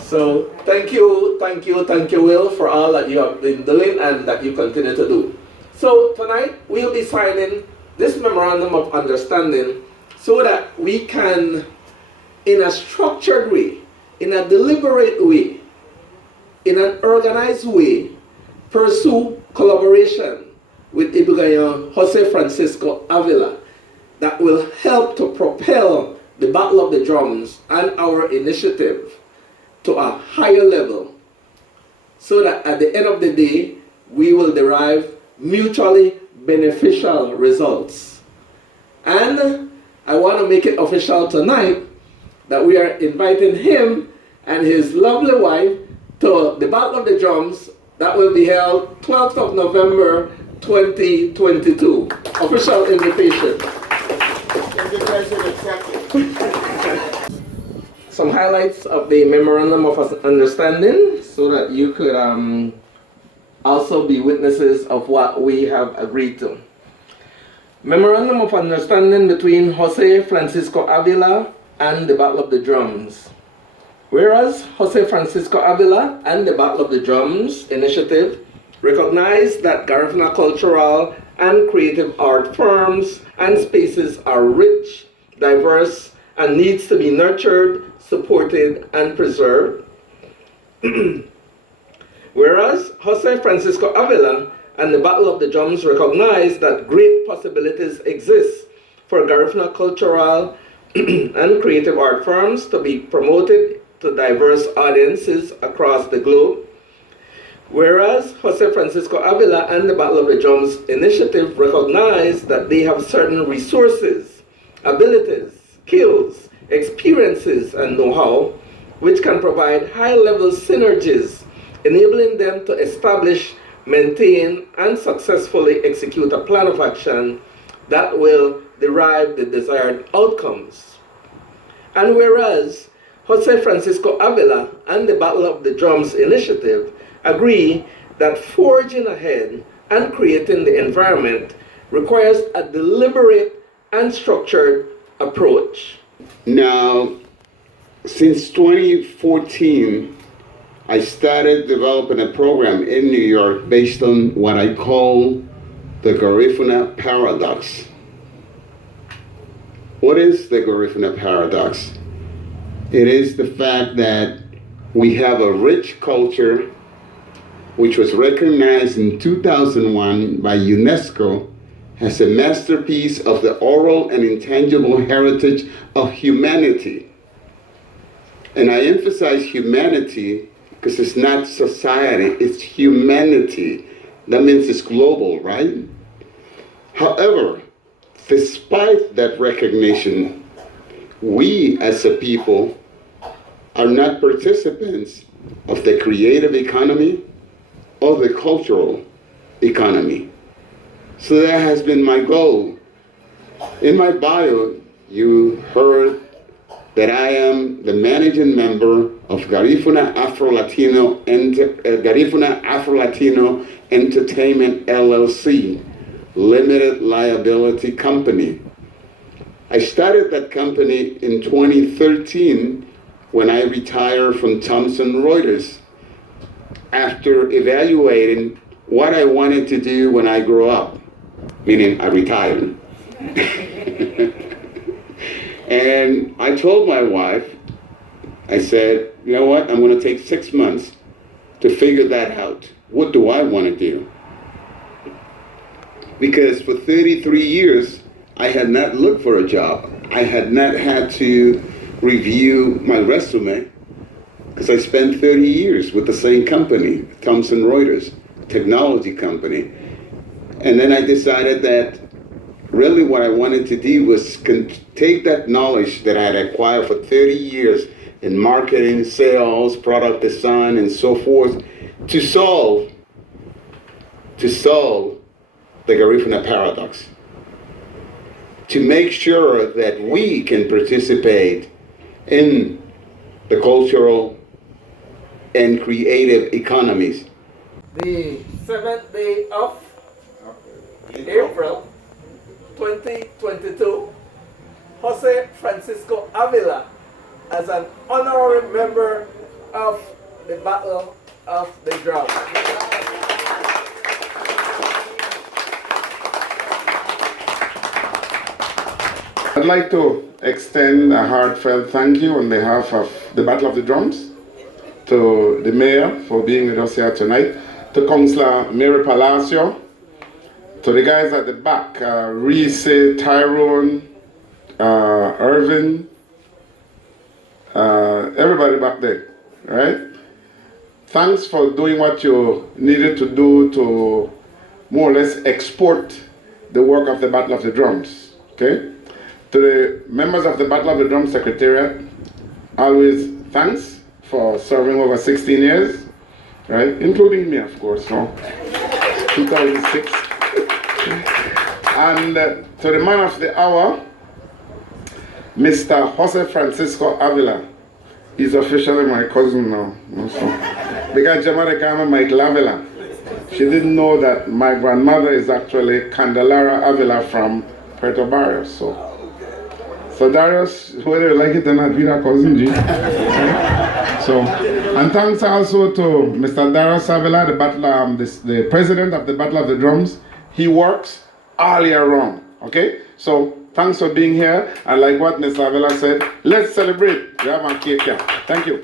So thank you, Will, for all that you have been doing and that you continue to do. So tonight we'll be signing this memorandum of understanding so that we can, in a structured way, in a deliberate way, in an organized way, pursue collaboration with Ibugayan Jose Francisco Avila that will help to propel the Battle of the Drums and our initiative to a higher level, so that at the end of the day, we will derive mutually beneficial results. And I want to make it official tonight that we are inviting him and his lovely wife to the Battle of the Drums that will be held 12th of November 2022. Official invitation. Some highlights of the Memorandum of Understanding so that you could also be witnesses of what we have agreed to. Memorandum of Understanding between Jose Francisco Avila and the Battle of the Drums. Whereas Jose Francisco Avila and the Battle of the Drums initiative recognize that Garifuna cultural and creative art forms and spaces are rich, diverse, and needs to be nurtured, supported, and preserved. Whereas Jose Francisco Avila and the Battle of the Drums recognize that great possibilities exist for Garifuna cultural and creative art forms to be promoted to diverse audiences across the globe. Whereas Jose Francisco Avila and the Battle of the Drums initiative recognize that they have certain resources, abilities, skills, experiences, and know-how which can provide high-level synergies, enabling them to establish, maintain, and successfully execute a plan of action that will derive the desired outcomes. And whereas Jose Francisco Avila and the Battle of the Drums initiative agree that forging ahead and creating the environment requires a deliberate and structured approach. Now, since 2014, I started developing a program in New York based on what I call the Garifuna paradox. What is the Garifuna paradox? It is the fact that we have a rich culture which was recognized in 2001 by UNESCO as a masterpiece of the oral and intangible heritage of humanity. And I emphasize humanity because it's not society, it's humanity. That means it's global, right? However, despite that recognition, we as a people are not participants of the creative economy or the cultural economy. So that has been my goal. In my bio, you heard that I am the managing member of Garifuna Afro-Latino Entertainment LLC, limited liability company. I started that company in 2013 when I retired from Thomson Reuters after evaluating what I wanted to do when I grew up, meaning I retired. And I told my wife, I said, you know what, I'm going to take 6 months to figure that out. What do I want to do? Because for 33 years, I had not looked for a job. I had not had to review my resume because I spent 30 years with the same company, Thomson Reuters, technology company. And then I decided that really what I wanted to do was take that knowledge that I had acquired for 30 years in marketing, sales, product design, and so forth, to solve the Garifuna paradox. To make sure that we can participate in the cultural and creative economies. The 7th day of April 2022, Jose Francisco Avila as an honorary member of the Battle of the Drum. I'd like to extend a heartfelt thank you on behalf of the Battle of the Drums to the mayor for being with us here tonight, to Councillor Mary Palacio, to the guys at the back, Reese, Tyrone, Irvin, everybody back there, right? Thanks for doing what you needed to do to more or less export the work of the Battle of the Drums, okay? To the members of the Battle of the Drum Secretariat, always thanks for serving over 16 years, right? Including me, of course, no? 2006. And to the man of the hour, Mr. Jose Francisco Avila. He's officially my cousin now. Because Jamaica called me Michael Avila. She didn't know that my grandmother is actually Candelara Avila from Puerto Barrios. So Darius, whether you like it or not, we're a cousin, G. So, and thanks also to Mr. Darius Avila, the president of the Battle of the Drums. He works all year round, okay? So, thanks for being here. And like what Mr. Avila said, let's celebrate. We have a cake here. Thank you.